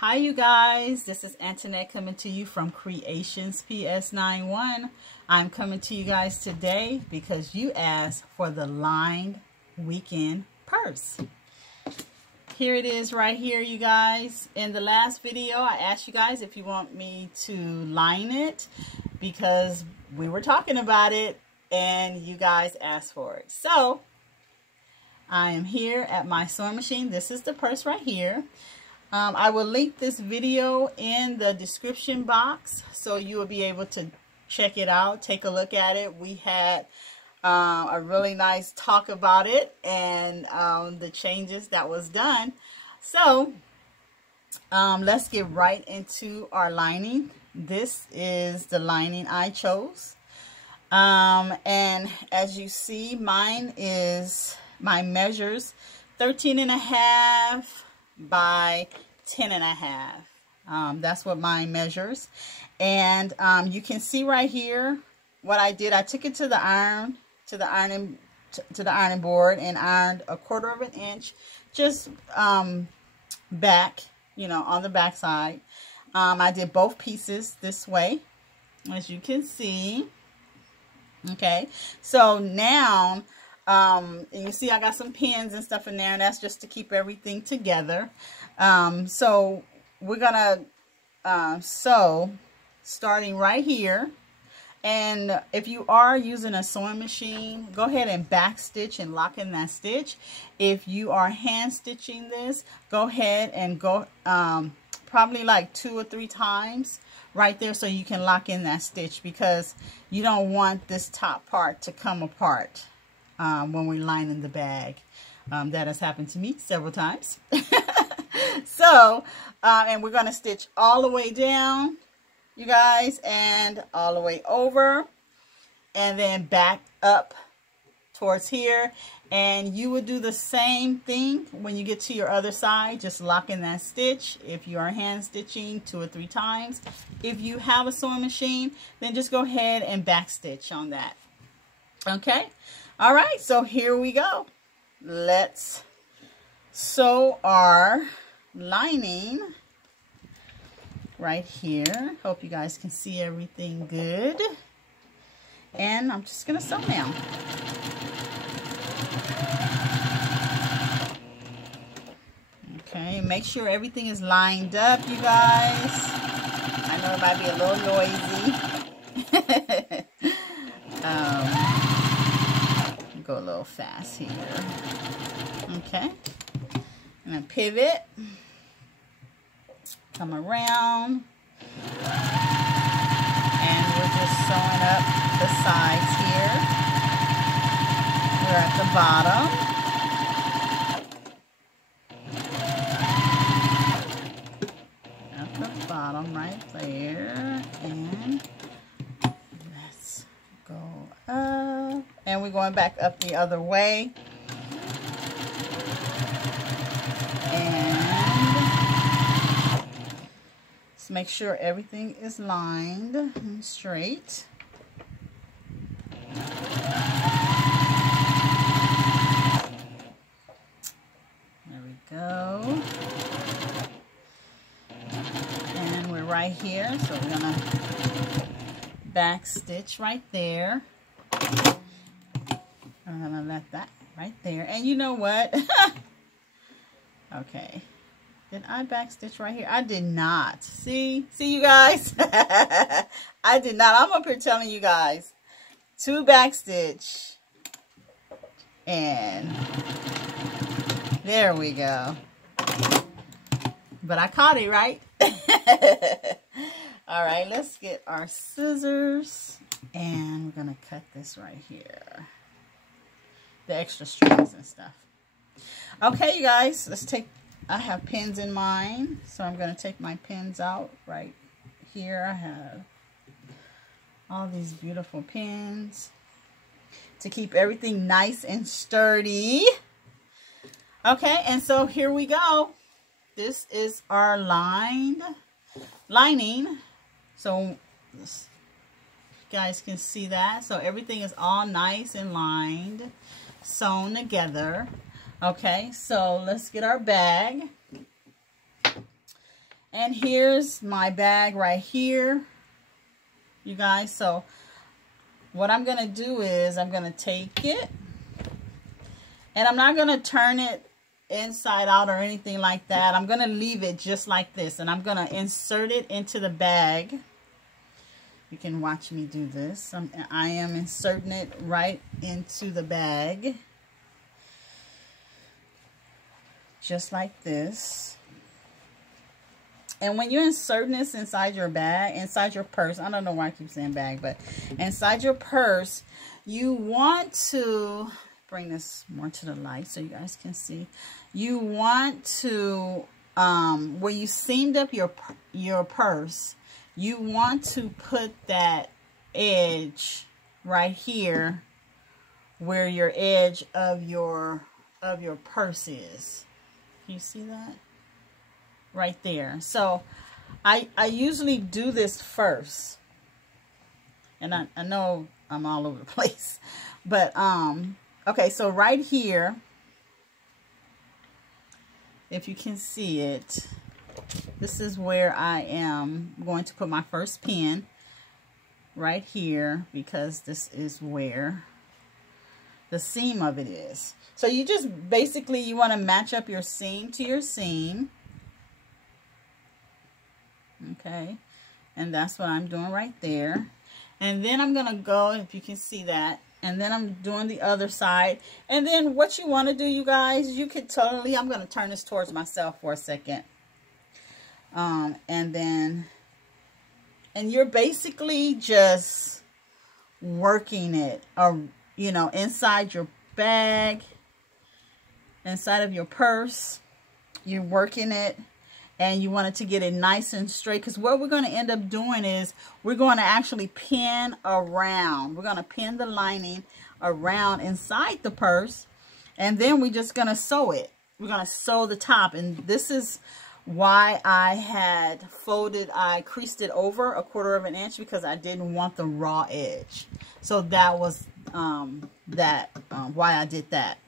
Hi you guys, this is Antoinette coming to you from Creations PS91. I'm coming to you guys today because you asked for the lined weekend purse. Here it is right here, you guys. In the last video, I asked you guys if you want me to line it because we were talking about it and you guys asked for it. So I am here at my sewing machine. This is the purse right here. I will link this video in the description box so you will be able to check it out, take a look at it. We had a really nice talk about it and the changes that was done. So let's get right into our lining. This is the lining I chose. And as you see, mine is, my measures 13.5 by 10.5. That's what mine measures. And you can see right here what I did. I took it to the ironing board and ironed 1/4 of an inch, just back, you know, on the back side. I did both pieces this way, as you can see. Okay, so now and you see I got some pins and stuff in there, and that's just to keep everything together. So we're gonna sew starting right here. And if you are using a sewing machine, go ahead and back stitch and lock in that stitch. If you are hand stitching this, go ahead and go probably like 2 or 3 times right there so you can lock in that stitch, because you don't want this top part to come apart when we're lining the bag. That has happened to me several times. So, and we're going to stitch all the way down, you guys, and all the way over, and then back up towards here. And you will do the same thing when you get to your other side. Just lock in that stitch. If you are hand stitching, 2 or 3 times. If you have a sewing machine, then just go ahead and back stitch on that. Okay. All right, so here we go. Let's sew our lining right here. Hope you guys can see everything good. And I'm just gonna sew now. Okay, make sure everything is lined up, you guys. I know it might be a little noisy. Go a little fast here. Okay, and then pivot, come around, and we're just sewing up the sides here. We're at the bottom. At the bottom right there, and let's go up. And we're going back up the other way. And let's make sure everything is lined and straight. There we go. And we're right here, so we're gonna back stitch right there. I'm gonna let that right there. And you know what? Okay. Did I back stitch right here? I did not. See you guys? I did not. I'm up here telling you guys 2 back stitch. And there we go. But I caught it, right? All right, let's get our scissors. And we're gonna cut this right here. The extra strings and stuff. Okay, you guys, let's take, I have pins in mine, so I'm going to take my pins out right here. I have all these beautiful pins to keep everything nice and sturdy. Okay, and so here we go. This is our lining. So you guys can see that. So everything is all nice and lined, sewn together. Okay, so let's get our bag. And here's my bag right here, you guys. So what I'm going to do is I'm going to take it, and I'm not going to turn it inside out or anything like that. I'm going to leave it just like this, and I'm going to insert it into the bag. You can watch me do this. I am inserting it right into the bag, just like this. And when you're inserting this inside your bag, inside your purse, I don't know why I keep saying bag, but inside your purse, you want to bring this more to the light so you guys can see. You want to, where you seamed up your purse, you want to put that edge right here where your edge of your purse is. Can you see that? Right there. So I usually do this first, and I know I'm all over the place, but okay, so right here, if you can see it, this is where I am going to put my first pin, right here, because this is where the seam of it is. So you just basically, you want to match up your seam to your seam. Okay, and that's what I'm doing right there. And then I'm gonna go, if you can see that, and then I'm doing the other side. And then what you want to do, you guys, you could totally, I'm gonna turn this towards myself for a second, and you're basically just working it, you know, inside your bag, inside of your purse. You're working it. And you want it to get it nice and straight, because what we're going to end up doing is we're going to actually pin around. We're going to pin the lining around inside the purse, and then we're just going to sew it. We're going to sew the top, and this is why I had I creased it over 1/4 of an inch, because I didn't want the raw edge. So that was why I did that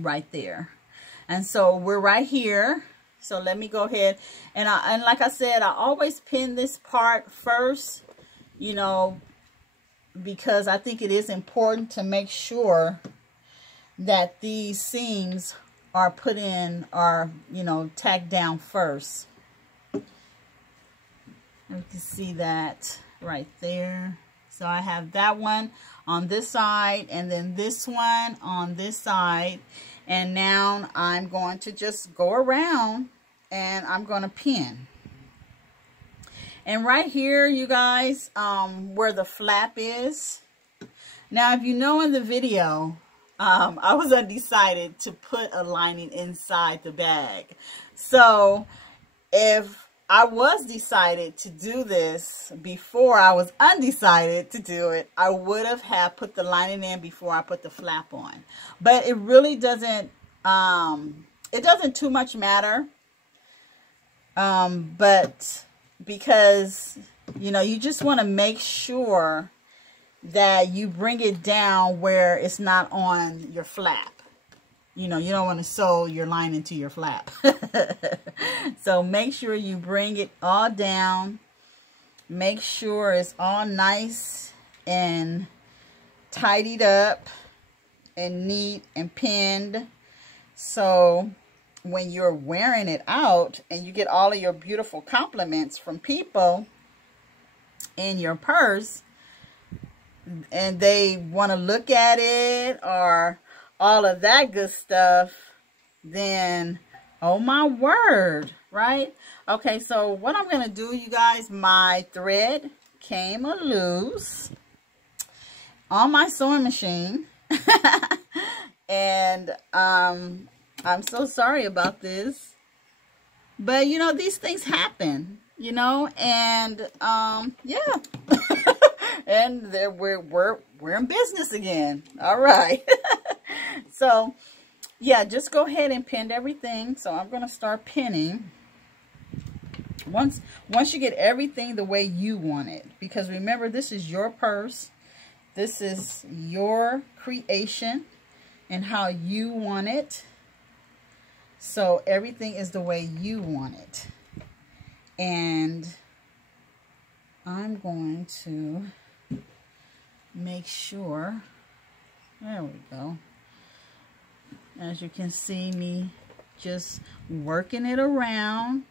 right there. And so we're right here. So let me go ahead, and like I said, I always pin this part first, you know, because I think it is important to make sure that these seams are put in, are, you know, tacked down first. You can see that right there. So I have that one on this side, and then this one on this side. And now I'm going to just go around, and I'm going to pin. And right here, you guys, where the flap is. Now, if you know in the video, I was undecided to put a lining inside the bag. So if I was decided to do this before I was undecided to do it, I would have put the lining in before I put the flap on. But it really doesn't, it doesn't too much matter. But because, you know, you just want to make sure that you bring it down where it's not on your flap. You know, you don't want to sew your lining to your flap. So make sure you bring it all down. Make sure it's all nice and tidied up and neat and pinned. So when you're wearing it out and you get all of your beautiful compliments from people in your purse, and they want to look at it or all of that good stuff, then oh my word, right? Okay, so what I'm going to do, you guys, my thread came loose on my sewing machine. And I'm so sorry about this, but you know, these things happen, you know, and yeah. And there we're in business again. All right. So yeah, just go ahead and pin everything. So I'm going to start pinning once you get everything the way you want it, because remember, this is your purse. This is your creation and how you want it. So everything is the way you want it. And I'm going to make sure, there we go. As you can see me just working it around.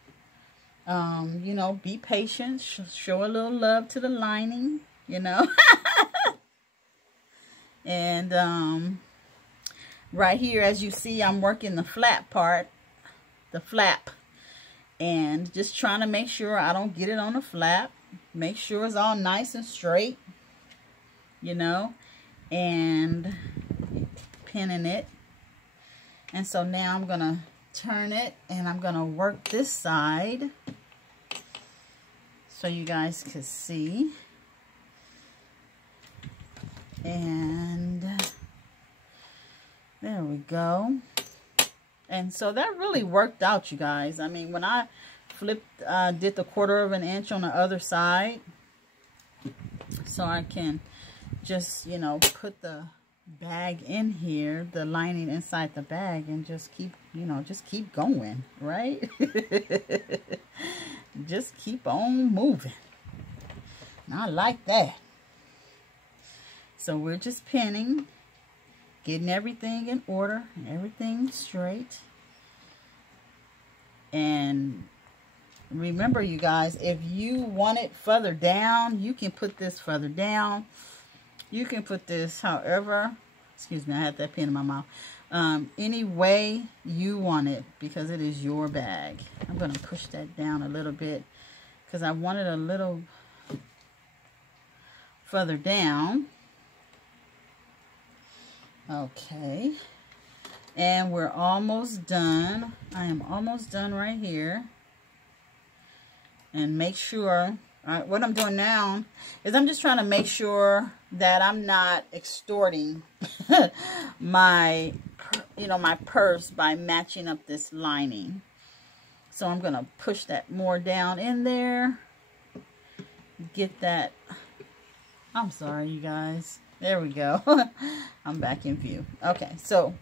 You know, be patient, show a little love to the lining, you know. And right here, as you see, I'm working the flap part, the flap, and just trying to make sure I don't get it on the flap. Make sure it's all nice and straight, you know, and pinning it. And so now I'm gonna turn it and I'm gonna work this side so you guys can see. And there we go. And so that really worked out, you guys. I mean, when I flipped, did the 1/4 inch on the other side, so I can just, you know, put the bag in here, the lining inside the bag, and just keep, you know, just keep going, right? Just keep on moving. And I like that. So we're just pinning, getting everything in order, everything straight. And remember, you guys, if you want it further down, you can put this further down. You can put this however, excuse me, I had that pin in my mouth. Any way you want it, because it is your bag. I'm going to push that down a little bit because I want it a little further down. Okay. And we're almost done. I am almost done right here. And make sure, what I'm doing now is I'm just trying to make sure that I'm not extorting my, you know, my purse by matching up this lining. So I'm going to push that more down in there. Get that. I'm sorry, you guys. There we go. I'm back in view. Okay, so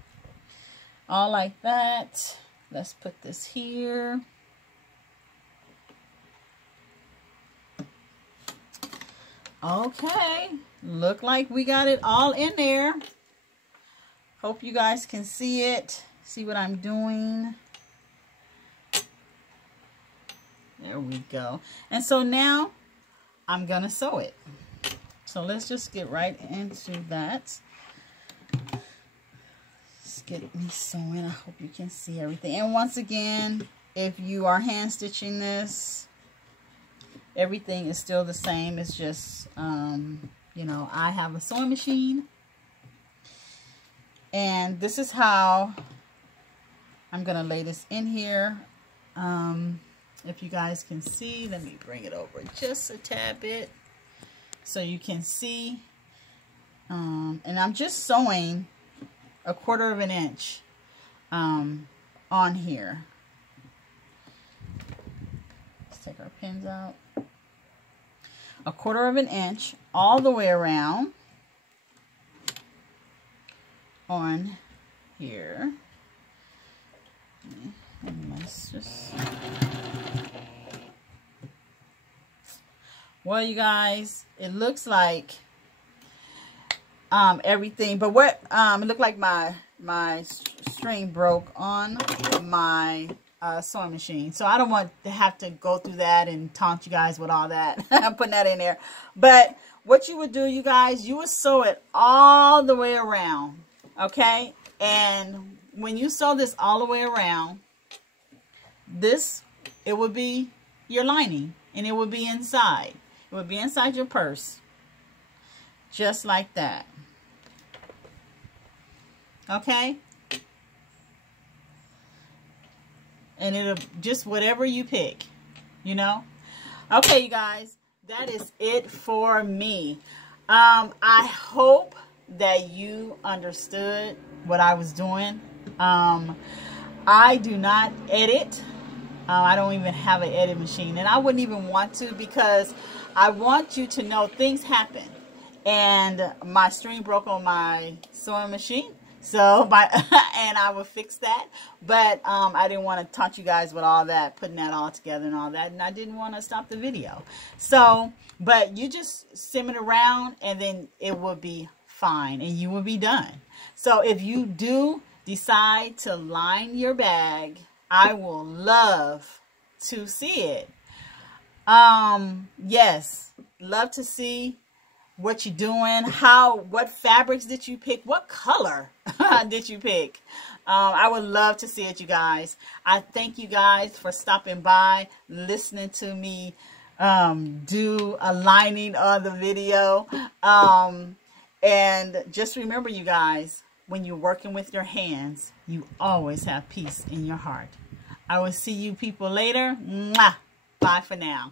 all like that. Let's put this here. Okay, look like we got it all in there. Hope you guys can see it. See what I'm doing. There we go. And so now I'm gonna sew it. So let's just get right into that. Just get me sewing. I hope you can see everything. And once again, if you are hand stitching this, everything is still the same. It's just, you know, I have a sewing machine. And this is how I'm going to lay this in here. If you guys can see, let me bring it over just a tad bit so you can see. And I'm just sewing a 1/4 inch on here. Let's take our pins out. A 1/4 inch all the way around on here. And let's just, well, you guys, it looks like everything, but what it looked like my string broke on my sewing machine. So I don't want to have to go through that and taunt you guys with all that. I'm putting that in there. But what you would do, you guys, you would sew it all the way around. Okay? And when you sew this all the way around, this, it would be your lining. And it would be inside. It would be inside your purse. Just like that. Okay? And it'll just whatever you pick, you know. Okay, you guys, that is it for me. I hope that you understood what I was doing. I do not edit. I don't even have an edit machine, and I wouldn't even want to, because I want you to know things happen. And my string broke on my sewing machine, So and I would fix that, but I didn't want to taunt you guys with all that, putting that all together and all that, and I didn't want to stop the video. So, but you just sim it around, and then it will be fine, and you will be done. So if you do decide to line your bag, I will love to see it. Yes, love to see what you're doing, what fabrics did you pick, what color did you pick. I would love to see it, you guys. I thank you guys for stopping by, listening to me do a lining of the video. And just remember, you guys, when you're working with your hands, you always have peace in your heart. I will see you people later. Mwah. Bye for now.